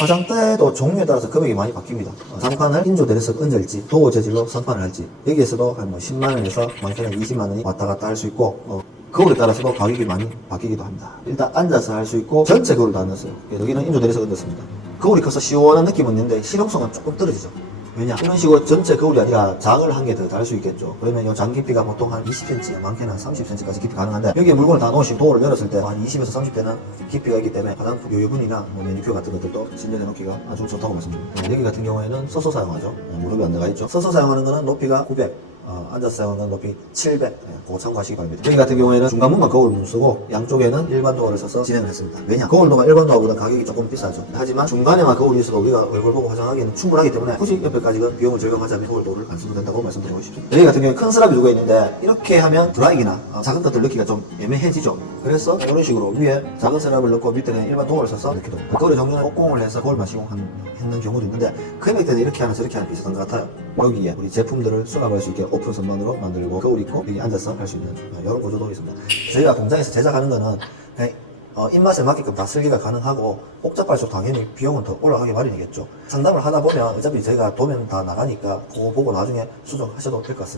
화장대도 종류에 따라서 금액이 많이 바뀝니다. 어, 상판을 인조 대리석 얹을지 도어 재질로 선판을 할지 여기에서도 한 뭐 10만 원에서 많게는 20만 원이 왔다 갔다 할 수 있고 어, 거울에 따라서도 가격이 많이 바뀌기도 합니다. 일단 앉아서 할 수 있고 전체 거울도 안 넣었어요. 여기는 인조 대리석 얹었습니다. 거울이 커서 시원한 느낌은 있는데 실용성은 조금 떨어지죠. 왜냐? 이런 식으로 전체 거울이 아니라 장을 한 개 더 달 수 있겠죠. 그러면 이 장 깊이가 보통 한 20cm, 많게는 한 30cm까지 깊이 가능한데 여기에 물건을 다 넣으시고 도어를 열었을 때 한 20에서 30대는 깊이가 있기 때문에 화장품 요요분이나 뭐 매니큐어 같은 것들도 진열해 놓기가 아주 좋다고 말씀드립니다. 네, 여기 같은 경우에는 서서 사용하죠. 네, 무릎이 안 들어가 있죠. 서서 사용하는 거는 높이가 900, 어, 사용하는 건 높이 700. 네, 그거 참고하시기 바랍니다. 여기 같은 경우에는 중간 문만 거울 문 쓰고 양쪽에는 일반 도어를 써서 진행을 했습니다. 왜냐? 거울 도어가 일반 도어보다 가격이 조금 비싸죠. 하지만 중간에만 거울이 있어도 우리가 얼굴 보고 화장하기에는 충분하기 때문에 굳이 옆에까지 그 비용을 절감하자면 거울 도어를 안 써도 된다고 말씀드리고 싶습니다. 여기 같은 경우에 큰 스랍이 두고 있는데 이렇게 하면 드라이기나 어, 작은 것들 넣기가 좀 애매해지죠. 그래서 이런 식으로 위에 작은 스랍을 넣고 밑에는 일반 도어를 써서 이렇게도 거울의 종류는 옥공을 해서 거울만 시공하는 경우도 있는데 금액 때는 이렇게 하나 저렇게 하나 비슷한 것 같아요. 여기에 우리 제품들을 수납할 수 있게 오픈 선반으로 만들고 거울 있고 여기 앉아서 할 수 있는 어, 이런 구조도 있습니다. 저희가 공장에서 제작하는 거는 어, 입맛에 맞게끔 다 설계가 가능하고 복잡할수록 당연히 비용은 더 올라가기 마련이겠죠. 상담을 하다 보면 어차피 저희가 도면 다 나가니까 그거 보고 나중에 수정하셔도 될 것 같습니다.